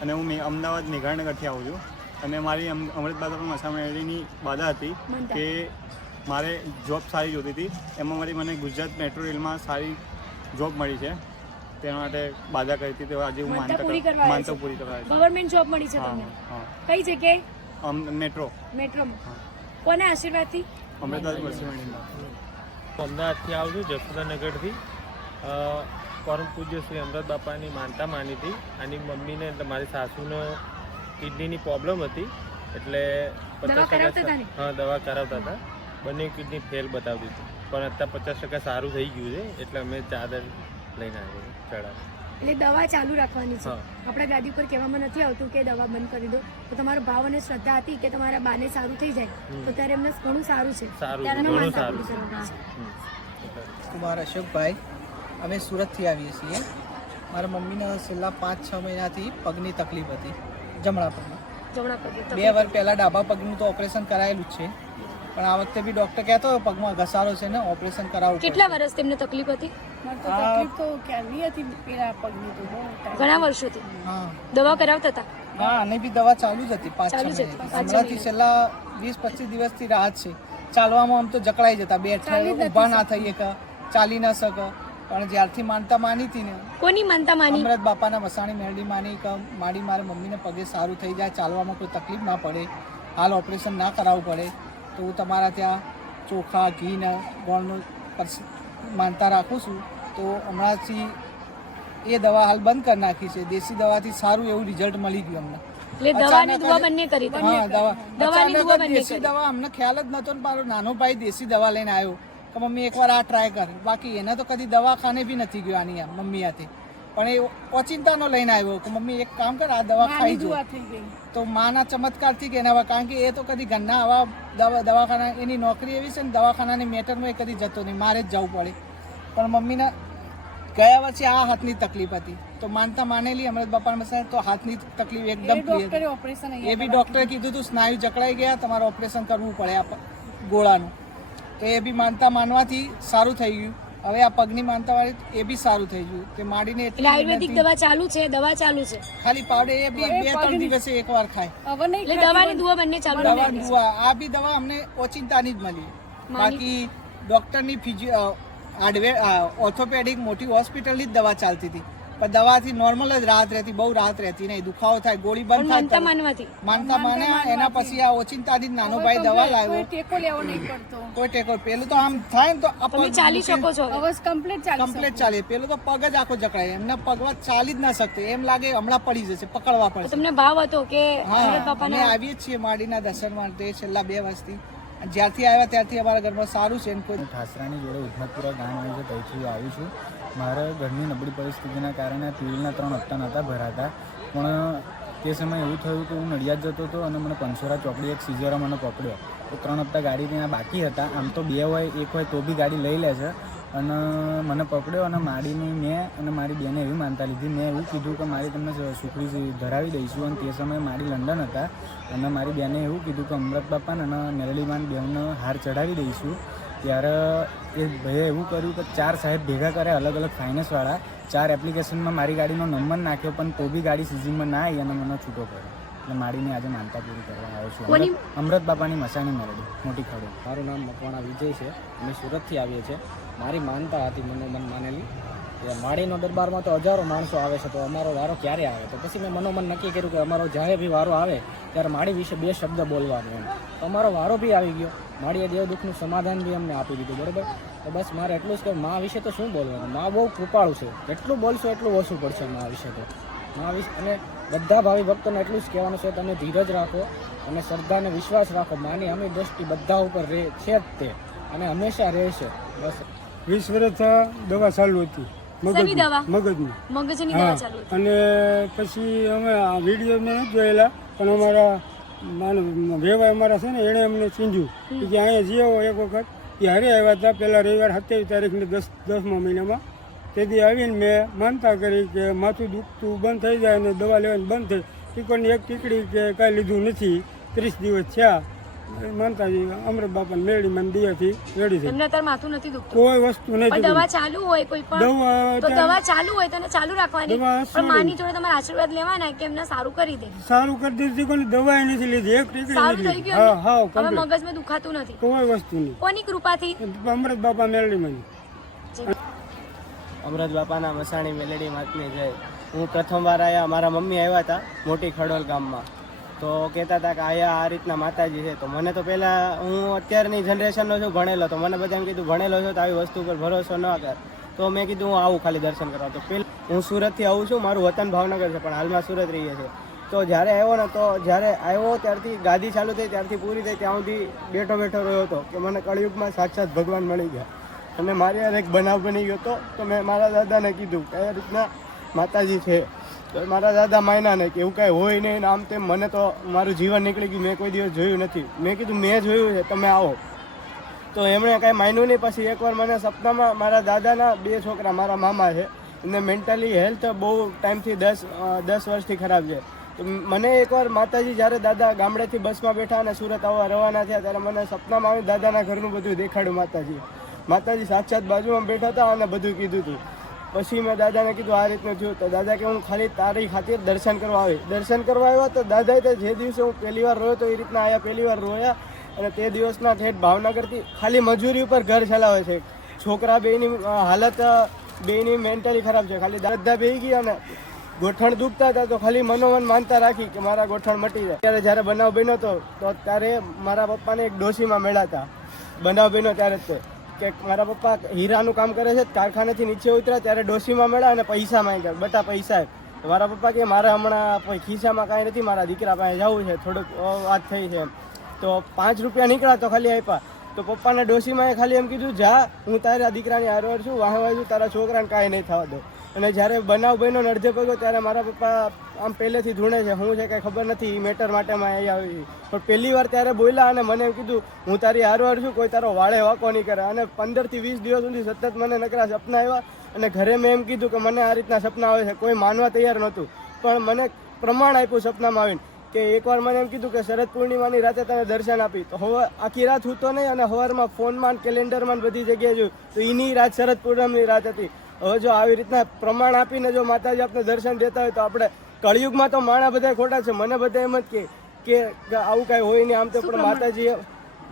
અને હું મે- અમદાવાદ મેઘાણનગરથી આવું છું. અને મારી અમ- અમૃત બાદા મસા મેળવીની બાધા હતી કે મારે જોબ સારી જોતી હતી. એમાં મારી મને ગુજરાત મેટ્રો રેલમાં સારી જોબ મળી છે. તેના માટે બાધા કરી હતી. તો આજે હું માનતા પૂરી કરવા માનતા પૂરી કરવા ગવર્મેન્ટ જોબ મળી છે તમને. કઈ જગ્યાએ? મેટ્રો મેટ્રોમાં કોના આશીર્વાદથી? મસા અમદાવાદથી આવું છું જશોદાનગરથી. અ, પરમ પૂજ્ય શ્રી અમૃત બાપાની માનતા માની હતી. અને મમ્મીને એટલે મારી સાસુને કિડનીની પ્રોબ્લેમ હતી. એટલે દવા કરાવતા હા દવા કરાવતા હતા. બંને કિડની ફેલ બતાવતી હતી પણ અત્યારે પચાસ ટકા સારું થઈ ગયું છે એટલે અમે ચાદર લઈને આવ્યો ચડા એટલે દવા ચાલુ રાખવાની છે. આપણા દાદી પર કહેવામાં નથી આવતું કે દવા બંધ કરી દો. તો તમારો ભાવ અને શ્રદ્ધા હતી કે તમારા બાને સારું થઈ જાય તો ત્યારે એમને ઘણું સારું છે. સારું ત્યારે ઘણું માનતા. કુમાર અશોકભાઈ અમે સુરતથી આવીએ છીએ. મારા મમ્મીને છેલ્લા પાંચ છ મહિનાથી પગની તકલીફ હતી. જમણા પગની. બે વાર પહેલાં ડાબા પગનું તો ઓપરેશન કરાયેલું જ છે. પણ આ વખતે બી ડૉક્ટર કહેતો હોય પગમાં ઘસારો છે ને ઓપરેશન કરાવવું કેટલા વર્ષ તેમને તકલીફ હતી? આ ઘણા વર્ષોથી? હા. દવા કરાવતા હતા? હા અને બી દવા ચાલુ જ હતી પાંચ છ હમણાંથી છેલ્લા વીસ પચીસ દિવસથી રાહત છે. ચાલવામાં આમ તો જકડાઈ જતા બે ઊભા ના થઈ કે ચાલી ના શકે. પણ જ્યારથી માનતા માની હતી ને કોની માનતા માની? અમરત બાપાના વસાણી મેરડી માની કે માડી મારા મમ્મીને પગે સારું થઈ જાય ચાલવામાં કોઈ તકલીફ ના પડે હાલ ઓપરેશન ના કરાવવું પડે તો હું તમારા ત્યાં ચોખા ઘી ને ગોળનું માનતા રાખું છું. તો હમણાંથી એ દવા હાલ બંધ કરી નાખી છે. દેશી દવાથી સારું એવું રિઝલ્ટ મળી ગયું અમને. એટલે દવા બંને કરી દવાની બંને દેશી દવા અમને ખ્યાલ જ નતો ને મારો નાનો ભાઈ દેશી દવા લઈને આવ્યો. કે મમ્મી એકવાર આ ટ્રાય કર. બાકી એને તો કદી દવાખાને બી નથી ગયો આની મમ્મી હાથે પણ એ ઓચિંતાનો લઈને આવ્યો કે મમ્મી એક કામ કર આ દવા ખાઈ જો. તો માના ચમત્કારથી કે એના કારણ કે એ તો કદી ઘરના આવા દવા દવાખાના એની નોકરી એવી છે ને દવાખાનાની મેટરમાં એ કદી જતો નહીં મારે જ જવું પડે. પણ મમ્મીના ગયા વર્ષે આ હાથની તકલીફ હતી. તો માનતા માનેલી અમૃત બાપા મસાજ તો હાથની તકલીફ એકદમ. એ બી ડોક્ટરે કીધું હતું સ્નાયુ જકડાઈ ગયા તમારે ઓપરેશન કરવું પડે આ ગોળાનું. એ બી માનતા માનવાથી સારું થઈ ગયું. હવે આ પગની માનતા વાળી એ બી સારું થઈ ગયું. તે માંડીને એટલે આયુર્વેદિક દવા ચાલુ છે દવા ચાલુ છે. ખાલી પાવડર એ બી બે ત્રણ દિવસે એકવાર ખાય. એટલે દવાની દવા બંને ચાલુ દવા દુવા આ બી દવા અમને ઓચિંતાની જ મળી. બાકી ડોક્ટરની ફિઝિયો હાર્ડવેર ઓર્થોપેડિક મોટી હોસ્પિટલની જ દવા ચાલતી હતી. પણ દવાથી નોર્મલ જ રાહત રહેતી બહુ રાહત રહેતી નહીં. દુખાવો થાય ગોળી બંધ થાય માનતા માનવાથી. માનતા માને એના પછી આ ઓચિંતાથી નાનો ભાઈ દવા લાવ્યો. ટેકો લેવો નહીં પડતો. કોઈ ટેકો પેલું તો આમ થાય ને તો તમે ચાલી શકો છો હવે. કમ્પ્લીટ ચાલી કમ્પ્લીટ ચાલે પેલું તો પગ જ આખો જકડાય. એમને પગમાં ચાલી જ ના શકતે. એમ લાગે હમણાં પડી જશે પકડવા પડશે. તમને ભાવ હતો કે હા અમે આવીએ જ છીએ માડીના દર્શન માટે. છેલ્લા બે વર્ષથી. જ્યારથી આવ્યા ત્યારથી અમારા ઘરમાં સારું છે એમ કોઈ ઠાસરાની જોડે ઉધમતપુરા ગામ આવી છે ત્યાંથી આવું છું. મારે ઘરની નબળી પરિસ્થિતિના કારણે ટ્યુબવેલના ત્રણ હપ્તા નહોતા ભરાતા. પણ તે સમયે એવું થયું કે હું નડિયાદ જતો હતો અને મને પંચોરા ચોકડી એક સિઝરો મને પકડ્યો. તો ત્રણ હપ્તા ગાડી ત્યાં બાકી હતા. આમ તો બે હોય, એક હોય તો બી ગાડી લઈ લે છે. અને મને પકડ્યો અને માડીની મેં અને મારી બેને એવી માનતા લીધી. મેં એવું કીધું કે મારી તમને સુખડી ધરાવી દઈશું. અને તે સમયે મારી લંડન હતા. અને મારી બેને એવું કીધું કે અમૃત બાપાને અને મેરડીમાન બેનનો હાર ચઢાવી દઈશું. ત્યારે એ ભાઈએ એવું કર્યું કે ચાર સાહેબ ભેગા કરે અલગ અલગ ફાઇનાન્સવાળા ચાર એપ્લિકેશનમાં મારી ગાડીનો નંબર નાખ્યો પણ તો બી ગાડી સિઝિંગમાં ના આવી અને મને છૂટો કર્યો. એટલે મારીને આજે માનતા પૂરી કરવા આવ્યો છું. અમૃત- બાપાની મસાણી મેરડી મોટી ખડો. મારું નામ મકવાણા વિજય છે. અમે સુરતથી આવીએ છીએ. મારી માનતા હતી મનોમન માનેલી. કે માળીનો દરબારમાં તો હજારો માણસો આવે છે, તો અમારો વારો ક્યારે આવે? તો પછી મેં મનોમન નક્કી કર્યું કે અમારો જ્યારે બી વારો આવે, ત્યારે માળી વિશે બે શબ્દ બોલવાનો એમ. તો અમારો વારો બી આવી ગયો. માળીએ દેવ દુઃખનું સમાધાન બી અમને આપી દીધું, બરાબર? તો બસ મારે એટલું જ કે મા વિશે તો શું બોલવાનું? મા બહુ કૃપાળું છે. જેટલું બોલશો એટલું ઓછું પડશે મા વિશે તો. મા વિશે, અને બધા ભાવિ ભક્તોને એટલું જ કહેવાનું છે, તમે ધીરજ રાખો અને શ્રદ્ધા અને વિશ્વાસ રાખો. માની અમે દ્રષ્ટિ બધા ઉપર રહે, છે જ તે. અને હંમેશા રહેશે. બસ. વીસ વર્ષ દવા ચાલુ હતી. શેની દવા? મગજની. મગજની દવા ચાલુ અને પછી અમે આ વીડિયો મેં નથી જોયેલા પણ અમારા માનો વેવાય અમારા છે ને એણે અમને ચીંજ્યું કે અહીંયા જીઓ એક વખત એ હારે આવ્યા હતા પહેલાં રવિવાર સત્યાવીસ તારીખને દસ દસમા મહિનામાં. તેથી આવીને મેં માનતા કરી કે માથું દુખતું બંધ થઈ જાય અને દવા લેવાની બંધ થઈ ટીકોની એક ટીકડી કે કાંઈ લીધું નથી ત્રીસ દિવસ થયા. અમૃત બાપાને મેળી મને દિયાથી રેડી થઈ. એમને અત્યારે માથું નથી દુખતું. કોઈ વસ્તુ નથી દવા ચાલુ હોય કોઈ પણ દવા તો દવા ચાલુ હોય તને ચાલુ રાખવાની. પણ માની જોડે તમારે આશીર્વાદ લેવાના કે એમને સારું કરી દે? સારું કરી દીધી કોઈ દવા નથી લીધી. એક સારું થઈ. હા ગયું હા એમને? હવે મગજમાં દુખાતું નથી. કોઈ વસ્તુ નહીં. કોની કૃપાથી? અમૃત બાપા મેળી મને. અમરત બાપાના મસાણી મેલેડી માતની જય. હું પ્રથમવાર આવ્યા મારા મમ્મી આવ્યા હતા મોટી ખડોલ ગામમાં. તો કહેતા હતા કે આયા આ રીતના માતાજી છે. તો મને તો પહેલાં હું અત્યારની જનરેશનનો છું ભણેલો, તો મને બધા એમ કીધું, ભણેલો છો તો આવી વસ્તુ પર ભરોસો ન કર. તો મેં કીધું, હું આવું ખાલી દર્શન કરવા. તો પેલા હું સુરતથી આવું છું, મારું વતન ભાવનગર છે, પણ હાલમાં સુરત રહીએ છીએ. તો જ્યારે આવ્યો ને, તો જ્યારે આવ્યો ત્યારથી ગાદી ચાલુ થઈ, ત્યારથી પૂરી થઈ, ત્યાં સુધી બેઠો બેઠો રહ્યો હતો કે મને કળિયુગમાં સાક્ષાત ભગવાન મળી ગયા. અને મારી એક બનાવ બની ગયો હતો, તો મેં મારા દાદાને કીધું કે આ રીતના માતાજી છે. તો મારા દાદા માયના ને કે એવું કાંઈ હોય નહીં આમ તેમ મને તો મારું જીવન નીકળી ગયું, મેં કોઈ દિવસ જોયું નથી. મેં કીધું, મેં જોયું છે, તમે આવો. તો એમણે કાંઈ માન્યું નહીં. પછી એકવાર મને સપનામાં મારા દાદાના બે છોકરા, મારા મામા છે, એમને મેન્ટલી હેલ્થ બહુ ટાઈમથી દસ દસ વર્ષથી ખરાબ છે. તો મને એકવાર માતાજી જ્યારે દાદા ગામડેથી બસમાં બેઠા અને સુરત આવવા રવાના થયા, ત્યારે મને સપનામાં આવી દાદાના ઘરનું બધું દેખાડ્યું માતાજી માતાજી સાક્ષાત બાજુમાં બેઠા હતા અને બધું કીધું હતું પછી મેં દાદાને કીધું, આ રીતનું થયું. તો દાદા કે, હું ખાલી તારી ખાतिर દર્શન કરવા આવી. દર્શન કરવા આવ્યા તો દાદાએ તો જે દિવસે હું પહેલી વાર રોયો તો એ રીતના આયા પહેલી વાર રોયા અને તે દિવસના ઠેઠ ભાવનગરથી ખાલી મજૂરી ઉપર ઘર ચલાવે છે. છોકરા બેની હાલત બેની મેન્ટલી ખરાબ છે. ખાલી દાદા બેહી ગયા અને ગોઠણ દુખતા હતા તો ખાલી મનોમન માનતા રાખી કે મારા ગોઠણ મટી જાય. ત્યારે જ્યારે બનાવ બન્યો હતો તો ત્યારે મારા પપ્પાને એક ડોશીમાં મળ્યા હતા બનાવ બન્યો ત્યારે જ તે. કે મારા પપ્પા હીરાનું કામ કરે છે, કારખાનેથી નીચે ઉતર્યા ત્યારે ડોશીમાં મળ્યા અને પૈસા માંગ્યા. બટા પૈસા મારા પપ્પા કે મારા હમણાં કોઈ ખિસ્સામાં કાંઈ નથી, મારા દીકરા પાસે જવું છે, થોડુંક વાત થઈ છે એમ. તો પાંચ રૂપિયા નીકળ્યા તો ખાલી આપ્યા. તો પપ્પાને ડોશીમાં ખાલી એમ કીધું, જા, હું તારા દીકરાની હારવાર છું વાહ છું, તારા છોકરાને કાંઈ નહીં થવા દો. અને જ્યારે બનાવ બન્યો ને અડધે ત્યારે મારા પપ્પા આમ પહેલેથી ધૂણે છે. હું છે કાંઈ ખબર નથી મેટર માટે માં અહીંયા આવી. પણ પહેલી વાર ત્યારે બોલ્યા અને મને એમ કીધું, હું તારી હારવાર છું, કોઈ તારો વાળે વાકો નહીં કરે. અને પંદરથી વીસ દિવસ સુધી સતત મને નકરા સપના આવ્યા અને ઘરે મેં એમ કીધું કે મને આ રીતના સપના આવે છે. કોઈ માનવા તૈયાર નહોતું. પણ મને પ્રમાણ આપ્યું સપનામાં આવીને કે એકવાર મને એમ કીધું કે શરદ પૂર્ણિમાની રાતે તને દર્શન આપી. તો હવે આખી રાત હું તો નહીં અને સવારમાં ફોનમાં કેલેન્ડરમાં બધી જગ્યાએ જોયું. તો એની રાત શરદ પૂર્ણિમાની રાત હતી. હવે જો આવી રીતના પ્રમાણ આપીને જો માતાજી આપણે દર્શન દેતા હોય તો આપણે કળિયુગમાં તો માણા બધા ખોટા છે. મને બધા એમ જ કે આવું કાંઈ હોય નહીં. આમ તો પણ માતાજીએ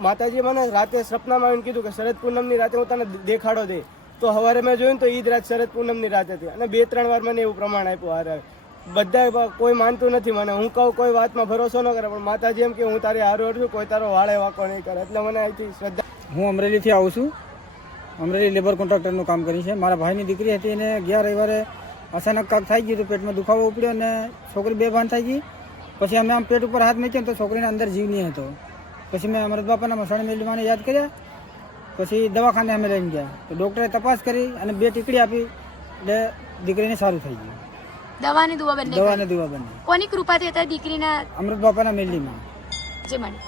માતાજીએ મને રાતે સપનામાં આવીને કીધું કે શરદ પૂનમની રાતે હું તને દેખાડો દે. તો સવારે મેં જોયું ને તો ઈદ રાત શરદ પૂનમની રાત હતી. અને બે ત્રણ વાર મને એવું પ્રમાણ આપ્યું હારે બધા કોઈ માનતું નથી મને. હું કહું કોઈ વાતમાં ભરોસો ન કરે પણ માતાજી એમ કે હું તારી હારું છું કોઈ તારો વાળે વાકો નહીં કરે. એટલે મને અહીંથી શ્રદ્ધા હું અમરેલીથી આવું છું. અમરેલી લેબર કોન્ટ્રાક્ટરનું કામ કરી છે. મારા ભાઈની દીકરી હતી એને ગયા રવિવારે અચાનક કાક થઈ ગયું તો પેટમાં દુખાવો ઉપડ્યો અને છોકરી બેભાન થઈ ગઈ. પછી અમે આમ પેટ ઉપર હાથ મૂક્યો ને તો છોકરીને અંદર જીવ નહીં હતો. પછી મેં અમૃત બાપાના મસાણા મેલવાને યાદ કર્યા. પછી દવાખાને અમે લઈને ગયા. તો ડૉક્ટરે તપાસ કરી અને બે ટીકડી આપી એટલે દીકરીને સારું થઈ ગયું. દવાની દુવા બંને દવાની દુવા બંને. કોની કૃપાથી હતા દીકરીના અમૃત બાપાના મેલડીમાં જે મળે.